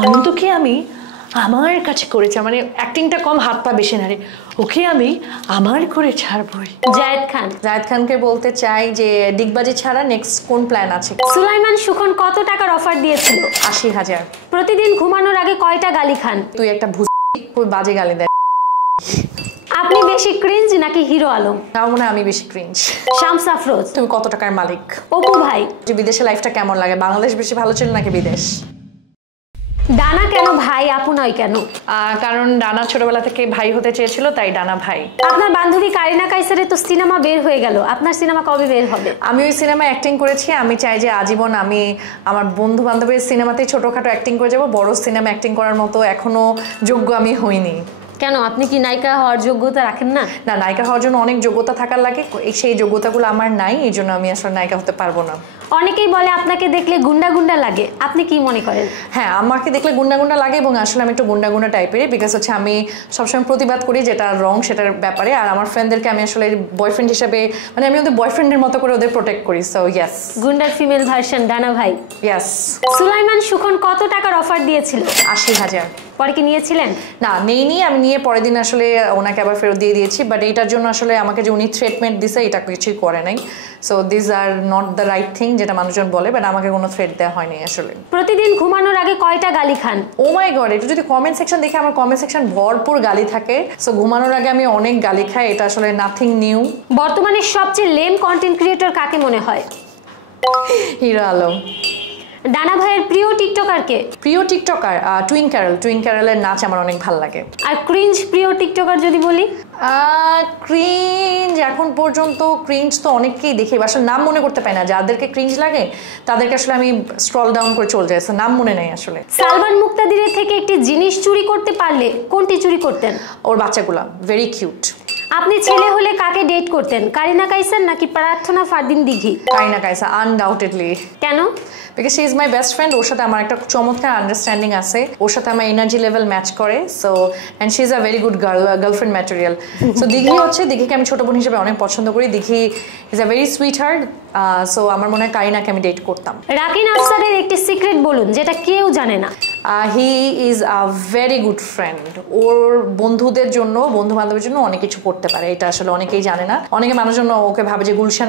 অনন্তকে আমি আমার কাছে করেছি, মানে অ্যাক্টিংটা কম, হাত পা বেশি নাড়ে, ওকে আমি আমার করে ছাড়বই। জায়েদ খানকে বলতে চাই যে ডিগবাজি ছাড়া নেক্সট কোন প্ল্যান আছে? সুলাইমান সুখন কত টাকার অফার দিয়েছিল? ৮০,০০০। প্রতিদিন ঘুমানোর আগে কয়টা গালি খান? তুই একটা খুব বাজে গালি দেয়। আপনি বেশি ক্রিঞ্জ নাকি হিরো আলম? আমার মনে হয় আমি বেশি ক্রিঞ্জ। শামস আফরোজ তুমি কত টাকার মালিক? অপু ভাই যে বিদেশে লাইফটা কেমন লাগে, বাংলাদেশ বেশি ভালো ছিল নাকি বিদেশ? ডানা কেন ভাই আপু নয় কেন? কারণ ডানা ছোটবেলা থেকে ভাই হতে চেয়েছিল, তাই ডানা ভাই। আপনার বান্ধবী কারিনা কাইসারের তো সিনেমা বের হয়ে গেল, আপনার সিনেমা কবে বের হবে? আমি ওই সিনেমায় অ্যাক্টিং করেছি, আমি চাই যে আজীবন আমি আমার বন্ধু বান্ধবের সিনেমাতেই ছোটখাটো অ্যাক্টিং করে যাবো, বড় সিনেমা অ্যাক্টিং করার মতো এখনো যোগ্য আমি হইনি। কেন, আপনি কি নায়িকা হওয়ার যোগ্যতা রাখেন না? না, নায়িকা হওয়ার জন্য অনেক যোগ্যতা থাকার লাগে, সেই যোগ্যতাগুলো আমার নাই, এই জন্য আমি আসলে নায়িকা হতে পারবো না। অনেকেই বলে আপনাকে দেখলে গুন্ডা গুন্ডা লাগে, আপনি কি মনে করেন? হ্যাঁ, আমাকে দেখলে গুন্ডা গুন্ডা লাগে এবং আসলে আমি একটু গুন্ডা গুন্ডা টাইপেরই, বিকজ হচ্ছে আমি সবসময় প্রতিবাদ করি যেটা রং সেটার ব্যাপারে, আর আমার ফ্রেন্ডদেরকে আমি আসলে বয়ফ্রেন্ড হিসেবে, মানে আমি ওদের বয়ফ্রেন্ডের মতো করে ওদের প্রোটেক্ট করি। সো ইয়েস, গুন্ডার ফিমেল ভার্সন ডানা ভাই। ইয়েস। সুলাইমান সুখন কত টাকার অফার দিয়েছিল? ৮০,০০০। পরে কি নিয়েছিলেন? না, নেইনি, আমি নিয়ে পরের দিন আসলে ওনাকে আবার ফেরত দিয়ে দিয়েছি, বাট এটার জন্য আসলে আমাকে যে উনি থ্রেটমেন্ট দিছে এটা কিছুই করে নাই। So this are not the right thing যেটা মানুষজন বলে, বাট আমাকে কোনো থ্রেট দেওয়া হয়নি আসলে। প্রতিদিন ঘুমানোর আগে কয়টা গালি খান? ও মাই গড, একটু যদি কমেন্ট সেকশন দেখে, আমার কমেন্ট সেকশন ভরপুর গালি থাকে। সো ঘুমানোর আগে আমি অনেক গালি খাই, এটা আসলে নাথিং নিউ। বর্তমানে সবচেয়ে লেম কন্টেন্ট ক্রিয়েটর কাকে মনে হয়? হিরো আলম। ডানা ভাইয়ের প্রিয় টিকটকার কে? প্রিয় টিকটকার টুইন ক্যারল। টুইন ক্যারলের নাচ আমার অনেক ভালো লাগে। আর ক্রিঞ্জ প্রিয় টিকটকার যদি বলি? ক্রিঞ্জ এখন পর্যন্ত ক্রিঞ্জ তো অনেককেই দেখি, আসলে নাম মনে করতে পারি না, যাদেরকে ক্রিঞ্জ লাগে তাদেরকে আসলে আমি স্ক্রল ডাউন করে চলে যাই, নাম মনে নেই আসলে। সালমান মুক্তাদিরের থেকে একটি জিনিস চুরি করতে পারলে কোনটি চুরি করতেন? ওর বাচ্চাগুলা ভেরি কিউট। আপনি ছেলে হলে কাকে ডেট করতেন, কারিনা কাইসার নাকি প্রার্থনা ফারদিন দিঘি? কারিনা কাইসা, আনডাউটেডলি। কেন? Because she is my best friend, ওর সাথে আমার একটা চমৎকার আন্ডারস্ট্যান্ডিং আছে, ওর সাথে আমার এনার্জি লেভেল ম্যাচ করে। So and she is a very good girlfriend material. So Dighi হচ্ছে, দিঘিকে আমি ছোট বোন হিসেবে অনেক পছন্দ করি, Dighi is a very sweet heart. So আমার মনে হয় কারিনাকে আমি ডেট করতাম। রাকিন আফসারের একটি সিক্রেট বলুন যেটা কেউ জানে না। He is a very good friend, ওর বন্ধুদের জন্য, বন্ধু বান্ধবের জন্য অনেক কিছু করতে পারে, এটা আসলে অনেকেই জানে না। অনেকে মানুষজন ওকে ভাবে যে গুলশান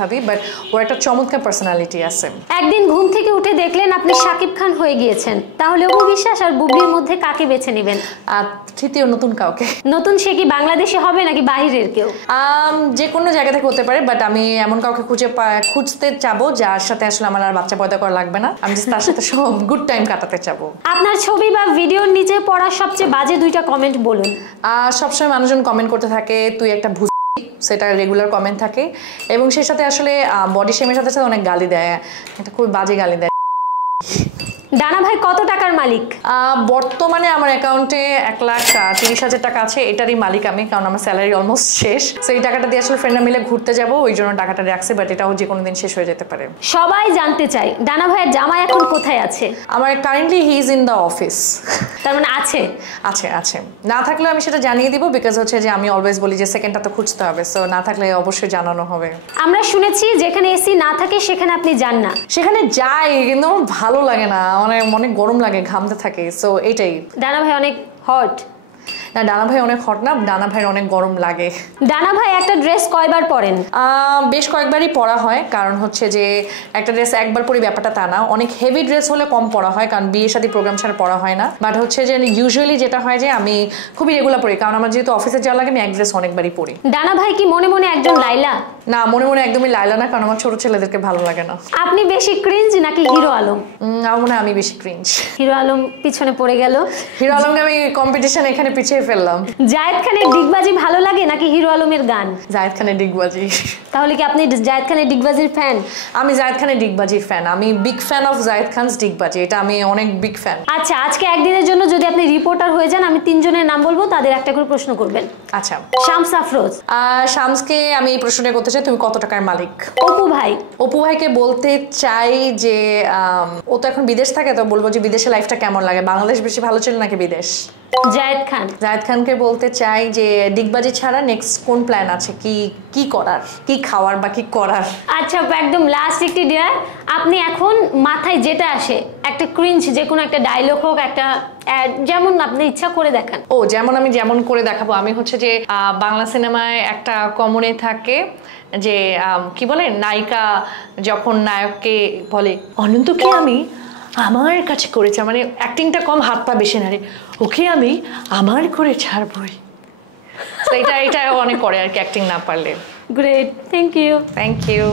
ভাবি, বাট ওর একটা চমৎকার পার্সোনালিটি আছে। একদিন ঘুম থেকে উঠে দেখলেন আপনি শাকিব খান হয়ে গিয়েছেন, তাহলে অপু বিশ্বাস আর বুবলির মধ্যে কাকে বেছে নেবেন? তৃতীয় নতুন কাউকে। নতুন সে কি বাংলাদেশে হবে নাকি বাহিরের কেউ? যে কোনো জায়গা থেকে হতে পারে, বাট আমি এমন কাউকে খুঁজতে চাবো যার সাথে আসলে আমার আর বাচ্চা পয়দা করা লাগবে না, আমি তার সাথে সব গুড টাইম কাটাতে চাবো। আপনার ছবি বা ভিডিওর নিচে পড়া সবচেয়ে বাজে দুইটা কমেন্ট বলুন। সবসময় মানুষজন কমেন্ট করতে থাকে তুই একটা সেটা রেগুলার কমেন্ট থাকে, এবং সেই সাথে আসলে বডি শেমের সাথে সাথে অনেক গালি দেয়, এটা খুব বাজে গালি দেয়। ডানা ভাই কত টাকার মালিক? বর্তমানে আমার অ্যাকাউন্টে 1,30,000 টাকা আছে, এটারই মালিক আমি, কারণ আমার স্যালারি অলমোস্ট শেষ। সো এই টাকাটা দিয়ে আসলে ফ্রেন্ডরা মিলে ঘুরতে যাবো, ওই জন্য টাকাটা রাখছে, বাট এটাও যে কোনো দিন শেষ হয়ে যেতে পারে। সবাই জানতে চায় ডানা ভাইয়ের জামাই এখন কোথায় আছে? আমার currently he is in the office. তার মানে আছে? আছে, না থাকলে আমি সেটা জানিয়ে দিব, বিকজ হচ্ছে যে আমি অলওয়েজ বলি যে সেকেন্ডটা তো খুঁজতে হবে, সো না থাকলে অবশ্যই জানানো হবে। আমরা শুনেছি যেখানে এসি না থাকে সেখানে আপনি যান না। সেখানে যাই, কিন্তু ভালো লাগে না, অনেক গরম লাগে, ঘামতে থাকে, সো এইটাই। ডানা ভাই অনেক হট? না, ডানা ভাই অনেক হট না, ডানা ভাইয়ের অনেক গরম লাগে। ডানা ভাই একটা ড্রেস কয়বার পরেন? বেশ কয়েকবারই পরা হয়, কারণ হচ্ছে যে একটা ড্রেস একবার পরি ব্যাপারটা তা না, অনেক হেভি ড্রেস হলে কম পরা হয়, কারণ বিয়ে শাদী প্রোগ্রাম ছাড়া পরা হয় না। বাট হচ্ছে যে ইউজুয়ালি যেটা হয় যে আমি খুবই রেগুলার পরি, কারণ আমার যেহেতু অফিসে যাওয়া লাগে, আমি এক ড্রেস অনেকবারই পরি। ডানা ভাই কি মনে মনে একজন লাইলা? না, মনে মনে একদমই লাইলা না, কারণ আমার ছোট ছেলেদেরকে ভালো লাগে না। আপনি বেশি ক্রিঞ্জ নাকি হিরো আলম? আমার মনে হয় আমি বেশি ক্রিঞ্জ। হিরো আলম পিছনে পড়ে গেল। হিরো আলমকে আমি কম্পিটিশন এখানে পিছিয়ে ফেললাম। জায়েদ খানের ডিগবাজি ভালো লাগে নাকি হিরো আলমের গান? জায়েদ খানের ডিগবাজি। তাহলে কি আপনি জায়েদ খানের ডিগবাজির ফ্যান? আমি জায়েদ খানের ডিগবাজির ফ্যান, আমি বিগ ফ্যান অফ জায়েদ খানস ডিগবাজি, এটা আমি অনেক বিগ ফ্যান। আচ্ছা, আজকে একদিনের জন্য যদি আপনি রিপোর্টার হয়ে যান, আমি তিনজনের নাম বলবো, তাদের একটা করে প্রশ্ন করবেন। আচ্ছা। শামস আফরোজ। শামসকে আমি এই প্রশ্নটা করতে চাই, তুমি কত টাকার মালিক? অপু ভাই। অপু ভাইকে বলতে চাই যে ও তো এখন বিদেশ থাকে, তো বলবো যে বিদেশে লাইফটা কেমন লাগে, বাংলাদেশ বেশি ভালো ছিল নাকি বিদেশ? জায়েদ খান। জায়েদ খানকে বলতে চাই যে ডিগবাজি ছাড়া নেক্সট কোন প্ল্যান আছে, কি কি করার, কি খাওয়ার বা কি করার? আচ্ছা আপু, একদম লাস্ট একটি ডিয়ার, আপনি এখন মাথায় যেটা আসে একটা ক্রিঞ্জ যে কোনো একটা ডায়লগ হোক, একটা যেমন আপনি ইচ্ছা করে দেখান। ও যেমন করে দেখাবো, আমি হচ্ছে যে বাংলা সিনেমায় একটা কমনে থাকে যে কি বলে, নায়িকা যখন নায়ককে বলে অনন্তকে আমি আমার কাছে করেছি, মানে অ্যাক্টিংটা কম হাত পা বেশি নাড়ে, ওকে আমি আমার করে ছাড়বই। তো এটা অনেক করে আর কি, অ্যাক্টিং না পারলে। Great, thank you. Thank you.